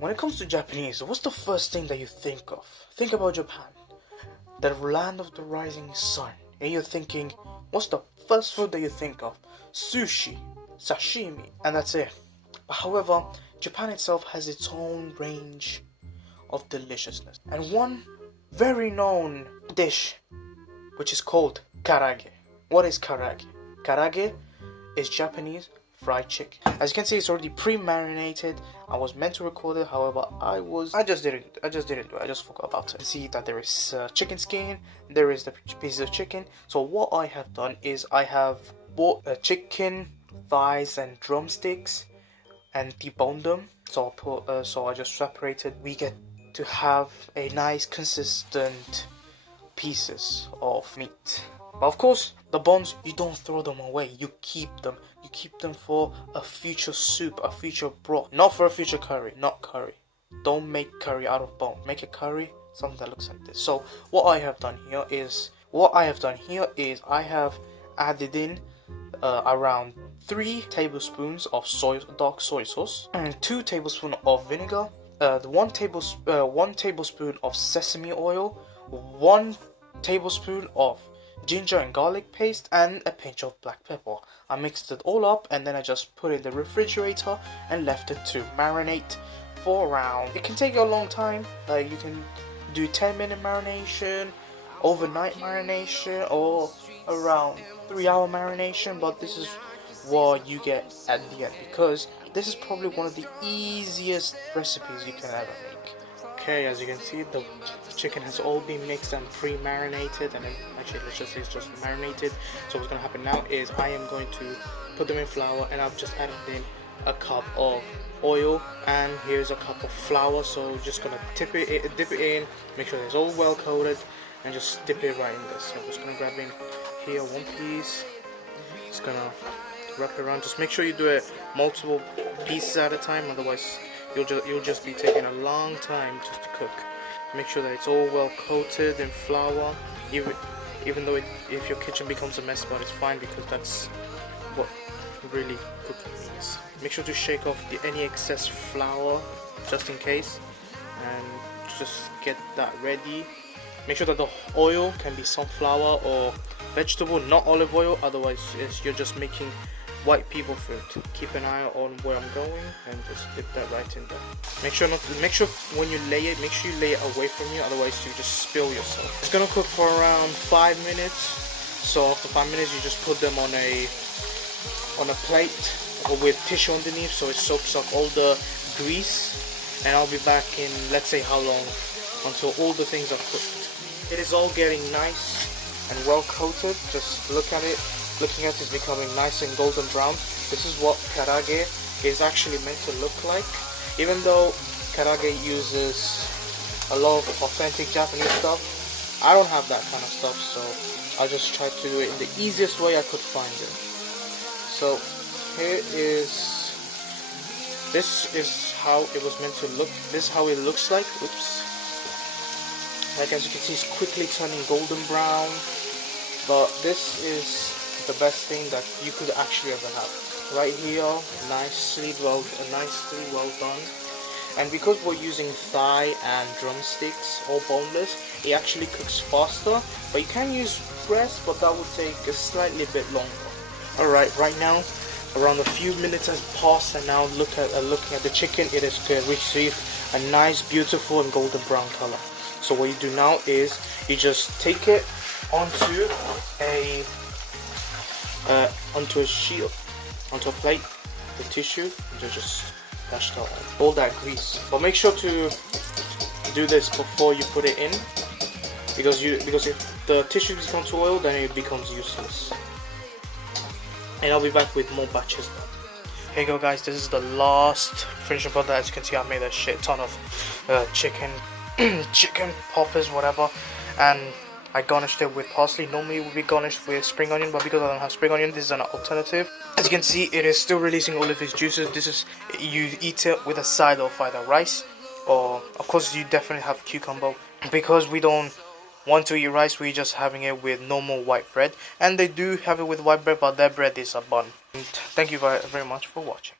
When it comes to Japanese, what's the first thing that you think of? Think about Japan, the land of the rising sun, and you're thinking, what's the first food that you think of? Sushi, sashimi, and that's it. However, Japan itself has its own range of deliciousness, and one very known dish, which is called karaage. What is karaage? Karaage is Japanese fried chicken. As you can see, it's already pre-marinated. I was meant to record it, however, I just didn't do it. I just forgot about it. See that there is chicken skin, there is the pieces of chicken. So what I have done is I have bought chicken thighs and drumsticks and deboned them. So I just separated. We get to have a nice consistent pieces of meat. But of course, the bones, you don't throw them away. You keep them. You keep them for a future soup, a future broth, not for a future curry. Not curry. Don't make curry out of bone. Make a curry something that looks like this. So what I have done here is I have added in around 3 tablespoons of dark soy sauce and 2 tablespoons of vinegar, 1 tablespoon of sesame oil, 1 tablespoon of ginger and garlic paste, and a pinch of black pepper. I mixed it all up and then I just put it in the refrigerator and left it to marinate for around, it can take a long time, like you can do 10-minute marination, overnight marination, or around 3-hour marination, but this is what you get at the end, because this is probably one of the easiest recipes you can ever make. Okay, as you can see, the chicken has all been mixed and pre-marinated, and then actually let's just say it's just marinated. So what's going to happen now is I am going to put them in flour, and I've just added in a cup of oil, and here's a cup of flour. So just going to dip it in, make sure it's all well coated, and just dip it right in this. So I'm just going to grab in here 1 piece, just going to wrap it around. Just make sure you do it multiple pieces at a time, otherwise you'll just be taking a long time just to cook. Make sure that it's all well coated in flour, even though if your kitchen becomes a mess, but it's fine, because that's what really cooking means. Make sure to shake off any excess flour just in case, and just get that ready. Make sure that the oil can be sunflower or vegetable, not olive oil, otherwise you're just making white people food. Keep an eye on where I'm going and just dip that right in there. Make sure when you lay it, make sure you lay it away from you, otherwise you just spill yourself. It's gonna cook for around 5 minutes. So after 5 minutes, you just put them on a plate or with tissue underneath, so it soaks up all the grease. And I'll be back in, let's say how long, until all the things are cooked. It is all getting nice and well coated. Just look at it. Looking at it, is becoming nice and golden brown. This is what karaage is actually meant to look like. Even though karaage uses a lot of authentic Japanese stuff, I don't have that kind of stuff, so I just tried to do it in the easiest way I could find it. So this is how it was meant to look. This is how it looks like. Oops. Like as you can see, it's quickly turning golden brown. But this is the best thing that you could actually ever have. Right here, nicely well done. And because we're using thigh and drumsticks, all boneless, it actually cooks faster. But you can use breast, but that would take a slightly bit longer. Alright, right now, around a few minutes has passed, and now looking at the chicken, it has received a nice, beautiful and golden brown color. So what you do now is you just take it onto a sheet, onto a plate with tissue, and just dash out all that grease. But make sure to do this before you put it in, because if the tissue becomes oil, then it becomes useless. And I'll be back with more batches. Here you go, guys. This is the last finishing product. As you can see, I made a shit ton of chicken poppers, whatever, and I garnished it with parsley. Normally it would be garnished with spring onion, but because I don't have spring onion, this is an alternative. As you can see, it is still releasing all of its juices. This is, you eat it with a side of either rice, or of course you definitely have cucumber. Because we don't want to eat rice, we're just having it with normal white bread. And they do have it with white bread, but their bread is a bun. And thank you very much for watching.